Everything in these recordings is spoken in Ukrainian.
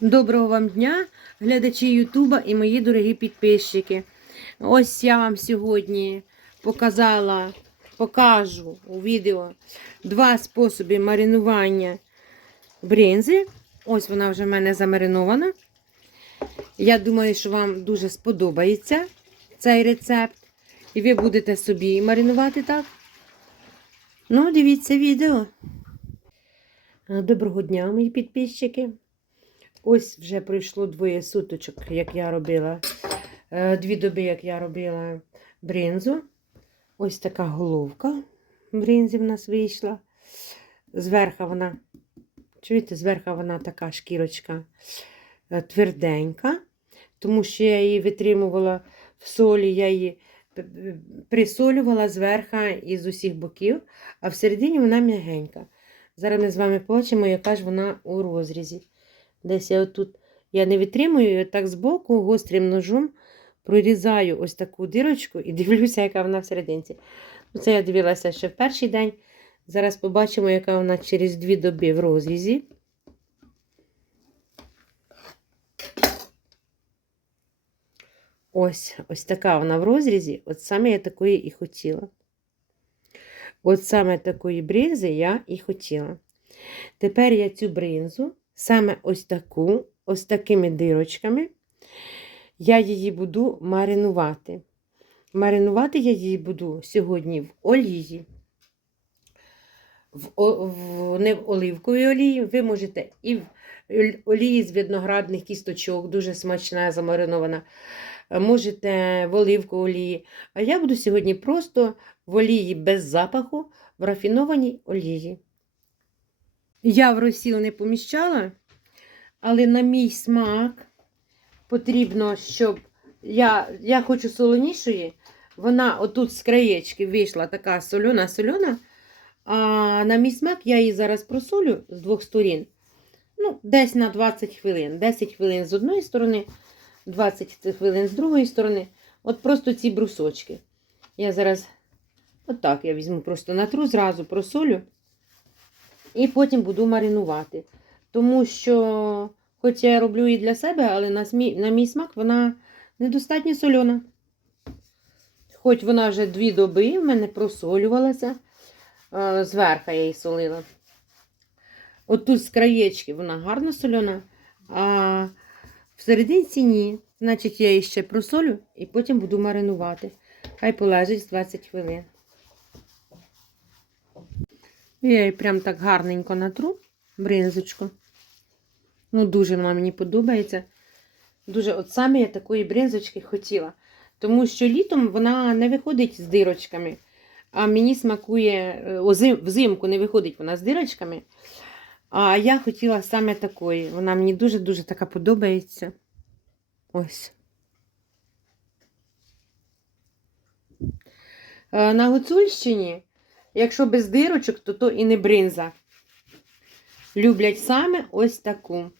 Доброго вам дня, глядачі Ютуба і мої дорогі підписчики. Ось я вам сьогодні показала, покажу у відео два способи маринування бринзи. Ось вона вже в мене замаринована. Я думаю, що вам дуже сподобається цей рецепт. І ви будете собі маринувати так. Ну, дивіться відео. Доброго дня, мої підписчики. Ось вже пройшло двоє суточок, як я робила, е, дві доби, як я робила бринзу. Ось така головка бринзі в нас вийшла. Зверху вона, чуєте, зверху вона така шкірочка е, тверденька, тому що я її витримувала в солі, я її присолювала зверху і з усіх боків, а всередині вона м'ягенька. Зараз ми з вами побачимо, яка ж вона у розрізі. Десь я отут я не витримую, я так збоку гострим ножом прорізаю ось таку дирочку і дивлюся, яка вона всерединці. Ну, Це я дивилася ще в перший день. Зараз побачимо, яка вона через дві доби в розрізі. Ось ось така вона в розрізі. От саме я такої і хотіла. От саме такої бринзи я і хотіла. Тепер я цю бринзу, саме ось таку, ось такими дирочками, я її буду маринувати. Маринувати я її буду сьогодні в олії. В, в, не в оливковій олії, ви можете і в олії з виноградних кісточок, дуже смачна, замаринована. Можете в оливковій олії. А я буду сьогодні просто в олії без запаху, в рафінованій олії. Я в розсіл не поміщала, але на мій смак потрібно, щоб я, я хочу солонішої. Вона отут з краєчки вийшла така сольона-сольона. А на мій смак я її зараз просолю з двох сторін. Ну, десь на 20 хвилин. 10 хвилин з одної сторони, 20 хвилин з другої сторони. От просто ці брусочки. Я зараз, отак я візьму, просто натру, зразу просолю. І потім буду маринувати. Тому що, хоч я роблю і для себе, але на, смі... на мій смак вона недостатньо сольона. Хоч вона вже дві доби в мене просолювалася, е, зверху я її солила. От тут з краєчки вона гарно сольона, а всерединці ні. Значить, я її ще просолю і потім буду маринувати. Хай полежить 20 хвилин. Я її прям так гарненько натру, бринзочку. Ну, дуже вона мені подобається. Дуже, от саме я такої бринзочки хотіла. Тому що літом вона не виходить з дирочками. А мені смакує, е, взимку не виходить вона з дирочками. А я хотіла саме такої. Вона мені дуже-дуже така подобається. Ось. Е, На Гуцульщині, якщо без дирочок, то то і не бринза. Люблять саме ось таку.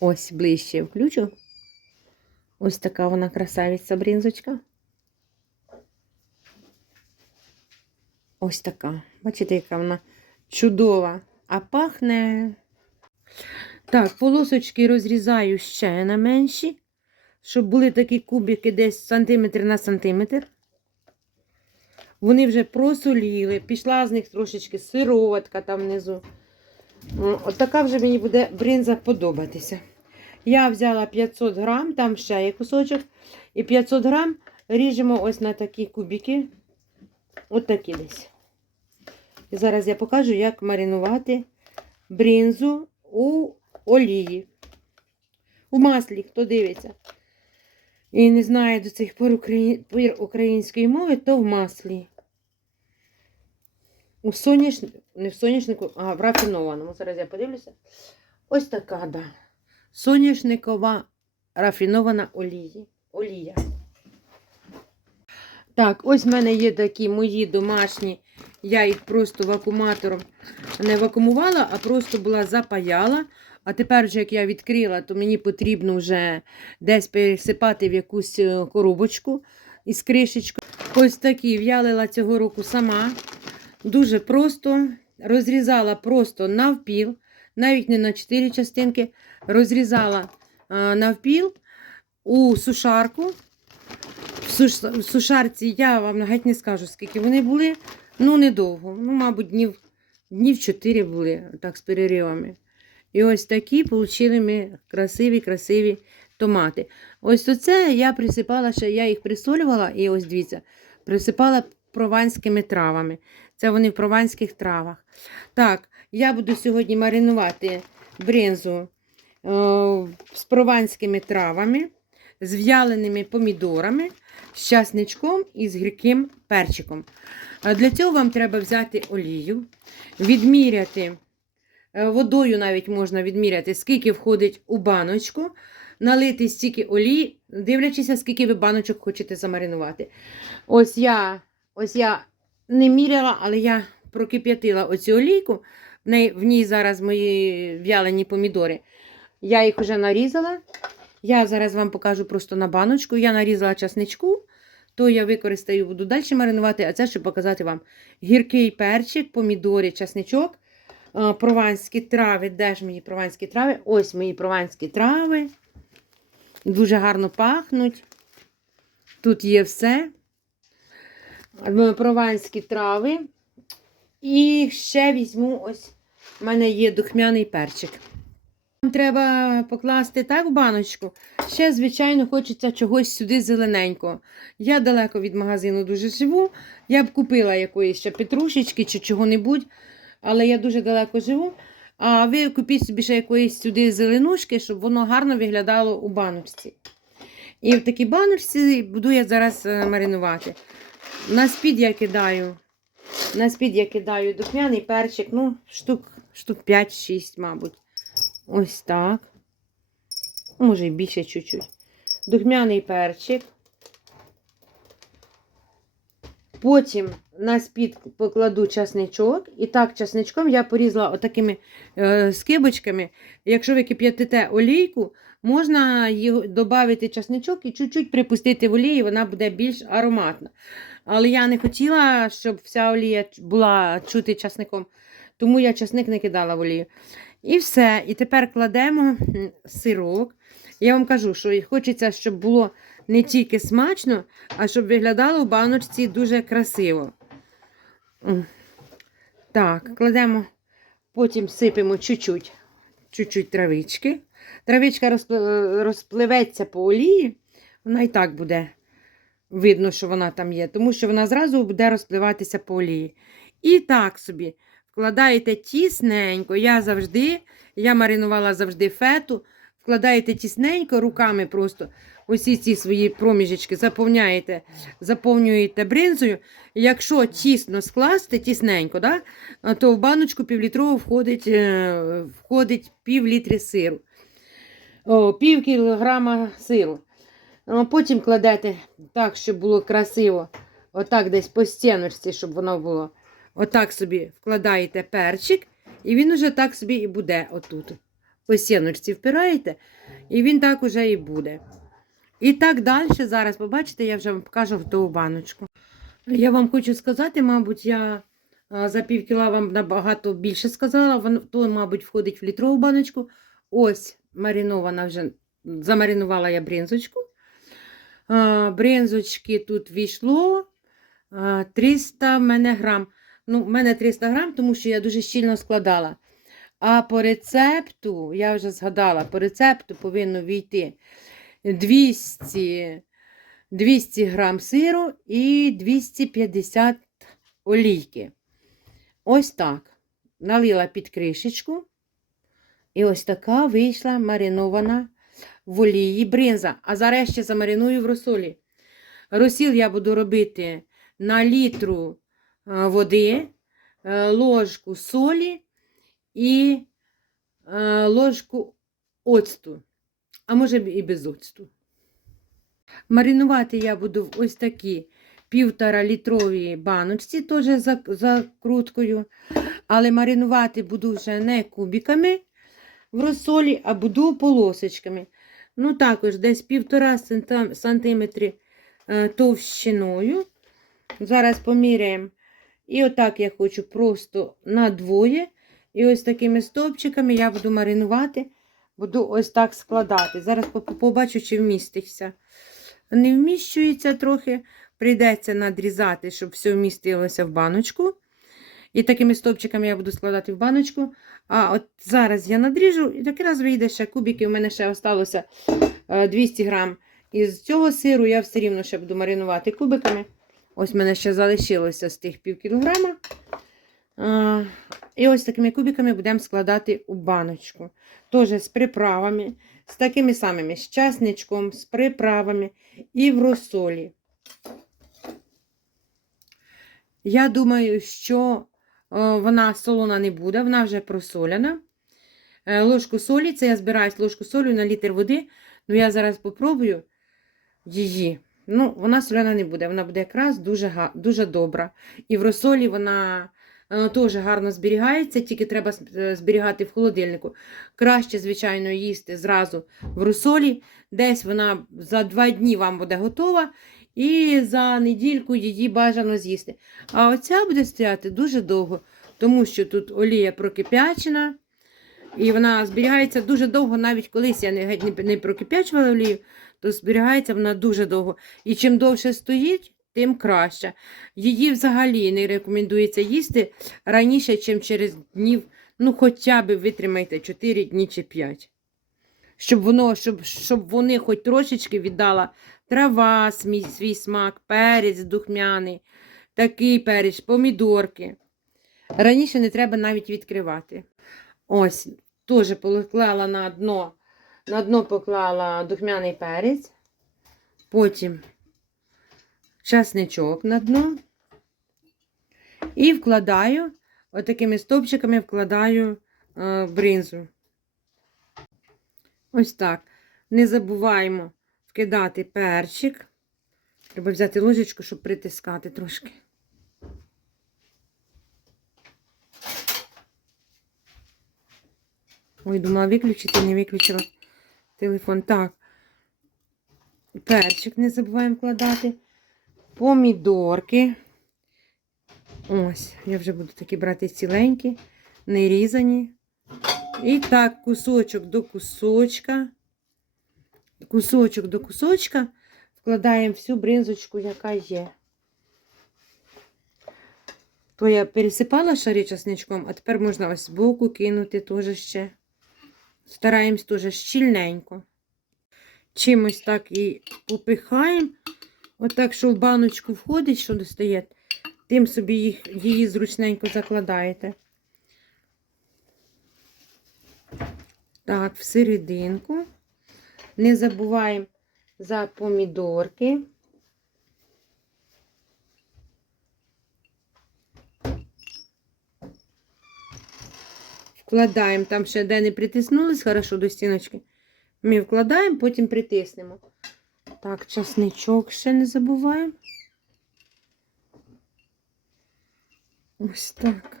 Ось ближче включу. Ось така вона красавиця бринзочка. Ось така. Бачите, яка вона чудова. А пахне. Так, полосочки розрізаю ще на менші, щоб були такі кубики десь сантиметр на сантиметр. Вони вже просоліли, пішла з них трошечки сироватка там внизу. О, От така вже мені буде бринза подобатися. Я взяла 500 грам, там ще є кусочок. І 500 грам ріжемо ось на такі кубики. От такі десь. І зараз я покажу, як маринувати бринзу у олії. У маслі, хто дивиться. І не знає до цих пор української мови, то в маслі. У соняшнику, не в соняшнику, а в рафінованому. Зараз я подивлюся. Ось така, да. Соняшникова рафінована олії. олія. Так, ось в мене є такі мої домашні. Я їх просто вакууматором не вакуумувала, а просто була запаяла. А тепер, вже як я відкрила, то мені потрібно вже десь пересипати в якусь е, коробочку із кришечкою. Ось такі в'ялила цього року сама. Дуже просто. Розрізала просто навпіл, навіть не на 4 частинки. Розрізала а, навпіл у сушарку. В, суш... в сушарці я вам геть не скажу, скільки вони були. Ну, недовго. Ну, мабуть, днів, днів 4 були, так, з переривами. І ось такі отримали ми красиві-красиві томати. Ось оце я присипала, ще я їх присолювала, і ось дивіться, присипала прованськими травами. Це вони в прованських травах. Так, я буду сьогодні маринувати бринзу е, з прованськими травами, з в'яленими помідорами, з часничком і з гірким перчиком. Для цього вам треба взяти олію, відміряти. Е, Водою навіть можна відміряти, скільки входить у баночку, налити стільки олії, дивлячися, скільки ви баночок хочете замаринувати. Ось я, ось я не міряла, але я прокип'ятила оцю олійку. В ній, в ній зараз мої в'ялені помідори. Я їх вже нарізала. Я зараз вам покажу просто на баночку. Я нарізала часничку, то я використаю, буду далі маринувати, а це щоб показати вам гіркий перчик, помідори, часничок. Прованські трави. Де ж мої прованські трави? Ось мої прованські трави. Дуже гарно пахнуть. Тут є все. Е, Прованські трави. І ще візьму ось. У мене є духмяний перчик. Нам треба покласти так в баночку. Ще, звичайно, хочеться чогось сюди зелененького. Я далеко від магазину дуже живу. Я б купила якоїсь ще петрушечки чи чого-небудь але я дуже далеко живу. А ви купіть собі ще якоїсь сюди зеленушки, щоб воно гарно виглядало у баночці. І в такій баночці буду я зараз е, маринувати. На спід я кидаю. На спід я кидаю духмяний перчик, ну, штук, штук 5-6, мабуть. Ось так. Може і більше чуть-чуть. Духмяний перчик. Потім на спід покладу часничок. І так, часничком я порізала отакими е, скибочками. Якщо ви кип'ятите олійку, можна додати часничок і чуть-чуть припустити в олії, вона буде більш ароматна. Але я не хотіла, щоб вся олія була чути часником, тому я часник не кидала в олію. І все. І тепер кладемо сирок. Я вам кажу, що хочеться, щоб було не тільки смачно, а щоб виглядало в баночці дуже красиво. Так, кладемо, потім сипемо чуть-чуть травички. Травичка розпливеться по олії, вона і так буде видно, що вона там є, тому що вона зразу буде розпливатися по олії. І так собі вкладаєте тісненько. Я завжди, я маринувала завжди фету. Вкладаєте тісненько руками просто усі ці свої проміжечки заповняєте, заповнюєте бринзою. Якщо тісно скласти, тісненько, да, то в баночку півлітрову входить, е, входить пів літри сиру. О, пів кілограма сиру. Потім кладете так, щоб було красиво. Отак десь по стіночці, щоб воно було. Отак собі вкладаєте перчик, і він уже так собі і буде отут. По стіночці впираєте, і він так уже і буде. І так далі. Зараз, побачите, я вже вам покажу готову баночку. Я вам хочу сказати, мабуть, я за пів кіла вам набагато більше сказала. Воно, то, мабуть, входить в літрову баночку. Ось маринована вже замаринувала я бринзочку. А, бринзочки тут війшло 300 в мене грам. Ну, в мене 300 грам, тому що я дуже щільно складала. А по рецепту, я вже згадала, по рецепту повинно війти 200 200 грам сиру і 250 олійки. Ось так. Налила під кришечку. І ось така вийшла маринована в олії бринза. А зараз ще замариную в розсолі. Розсіл я буду робити на літру е, води, е, ложку солі і е, ложку оцту а може і без оцту. Маринувати я буду в ось такі півтора літрові баночці, теж за закруткою. Але маринувати буду вже не кубиками в розсолі, а буду полосочками. Ну, також десь півтора сантиметри е, товщиною. Зараз поміряємо. І отак я хочу просто на двоє. І ось такими стовпчиками я буду маринувати, буду ось так складати. Зараз по- по- побачу, чи вміститься. Не вміщується трохи, прийдеться надрізати, щоб все вмістилося в баночку. І такими стовпчиками я буду складати в баночку. А от зараз я надріжу, і так раз вийде ще кубики. У мене ще залишилося 200 грам. Із цього сиру я все рівно ще буду маринувати кубиками. Ось мене ще залишилося з тих пів кілограма. І ось такими кубиками будемо складати у баночку. Теж з приправами, з такими самими, з часничком, з приправами і в розсолі. Я думаю, що е, вона солона не буде, вона вже просоляна. Е, Ложку солі, це я збираюсь ложку солі на літр води. Ну, я зараз попробую її. Ну, вона соляна не буде, вона буде якраз дуже, дуже добра. І в розсолі вона теж гарно зберігається, тільки треба е, зберігати в холодильнику. Краще, звичайно, їсти зразу в розсолі. Десь вона за два дні вам буде готова, і за недільку її бажано з'їсти. А оця буде стояти дуже довго, тому що тут олія прокип'ячена. І вона зберігається дуже довго, навіть колись я не, не прокип'ячувала олію, то зберігається вона дуже довго. І чим довше стоїть, тим краще. Її взагалі не рекомендується їсти раніше, ніж через днів, ну хоча б витримайте 4 дні чи 5. Щоб воно, щоб, щоб вони хоч трошечки віддала трава, свій, свій смак, перець духмяний, такий перець, помідорки. Раніше не треба навіть відкривати. Ось, теж поклала на дно, на дно поклала духмяний перець, потім часничок на дно. І вкладаю, отакими стовпчиками вкладаю е, бринзу. Ось так. Не забуваємо вкидати перчик. Треба взяти ложечку, щоб притискати трошки. Ой, думала виключити, не виключила телефон. Так. Перчик не забуваємо вкладати. Помідорки. Ось, я вже буду такі брати ціленькі, не різані. І так, кусочок до кусочка. Кусочок до кусочка вкладаємо всю бринзочку, яка є. То я пересипала шари часничком, а тепер можна ось збоку кинути теж ще. Стараємось теж щільненько. Чимось так і попихаємо. Отак, що в баночку входить, що достає, тим собі їх, її зручненько закладаєте. Так, всерединку. Не забуваємо за помідорки. Вкладаємо там ще де не притиснулись хорошо до стіночки. Ми вкладаємо, потім притиснемо. Так, часничок ще не забуваємо. Ось так.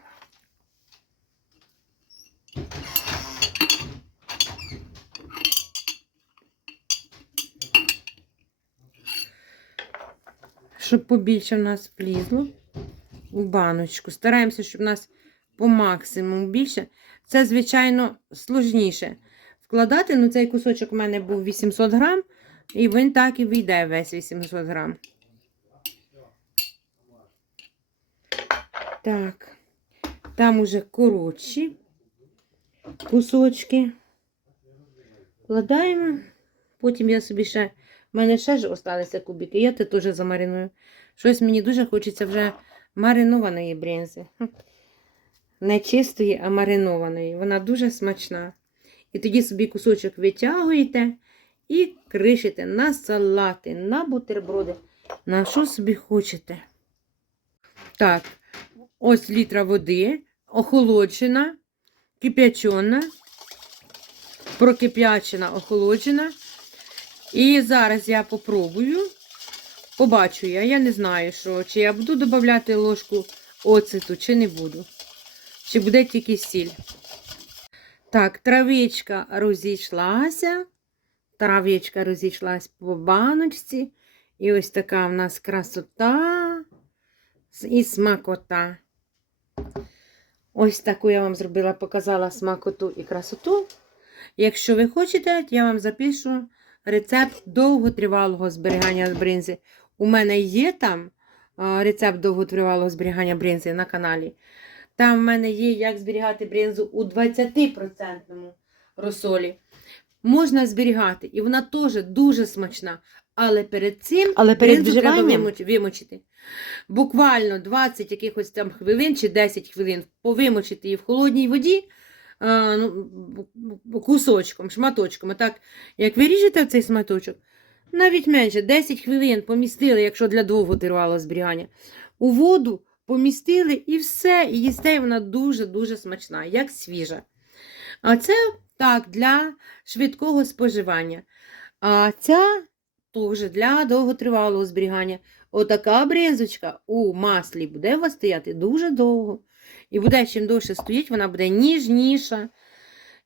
Щоб побільше в нас влізло у баночку. Стараємося, щоб у нас по максимуму більше. Це, звичайно, сложніше вкладати. Ну, цей кусочок у мене був 800 грам, і він так і вийде весь 800 грам. Так, там уже коротші кусочки. Вкладаємо. Потім я собі ще. У мене ще ж залишилися кубики, я те теж замариную. Щось мені дуже хочеться вже маринованої бринзи. Хм. Не чистої, а маринованої. Вона дуже смачна. І тоді собі кусочок витягуєте і кришите на салати, на бутерброди, на що собі хочете. Так, ось літра води, охолоджена, кип'ячена, прокип'ячена, охолоджена. І зараз я попробую. Побачу я, я не знаю, що, чи я буду додати ложку оцету, чи не буду. Чи буде тільки сіль. Так, травичка розійшлася. Травичка розійшлась по баночці. І ось така в нас красота. і смакота. Ось таку я вам зробила, показала смакоту і красоту. Якщо ви хочете, я вам запишу рецепт довготривалого зберігання бринзи. У мене є там рецепт довготривалого зберігання бринзи на каналі. Там в мене є, як зберігати бринзу у 20% розсолі. Можна зберігати, і вона теж дуже смачна. Але перед цим Але перед треба вимочити. Буквально 20 якихось там хвилин чи 10 хвилин повимочити її в холодній воді а, ну, кусочком, шматочком. Так, як ви ріжете цей шматочок, навіть менше 10 хвилин помістили, якщо для довготривалого зберігання, у воду помістили і все, і їсте, і вона дуже-дуже смачна, як свіжа. А це так, для швидкого споживання. А ця теж для довготривалого зберігання. Отака бринзочка у маслі буде у вас стояти дуже довго. І буде, чим довше стоїть, вона буде ніжніша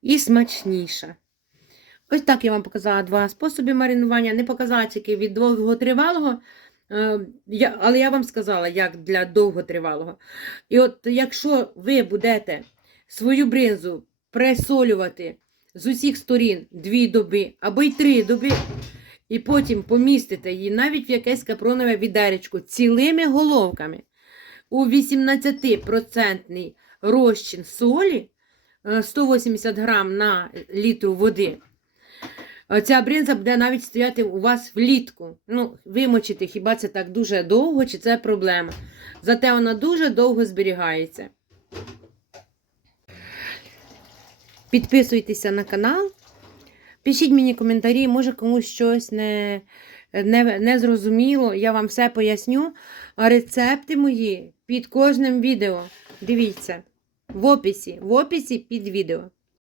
і смачніша. Ось так я вам показала два способи маринування. Не показала тільки від довготривалого, е, але я вам сказала, як для довготривалого. І от якщо ви будете свою бринзу пресолювати з усіх сторін дві доби або й три доби, і потім помістите її навіть в якесь капронове відеречко цілими головками у 18% розчин солі, е, 180 грам на літру води. е, Ця бринза буде навіть стояти у вас влітку. Ну, вимочити, хіба це так дуже довго, чи це проблема. Зате вона дуже довго зберігається. Підписуйтеся на канал. Пишіть мені коментарі, може комусь щось не, не, не зрозуміло. Я вам все поясню. Рецепти мої під кожним відео. Дивіться. В описі. В описі під відео.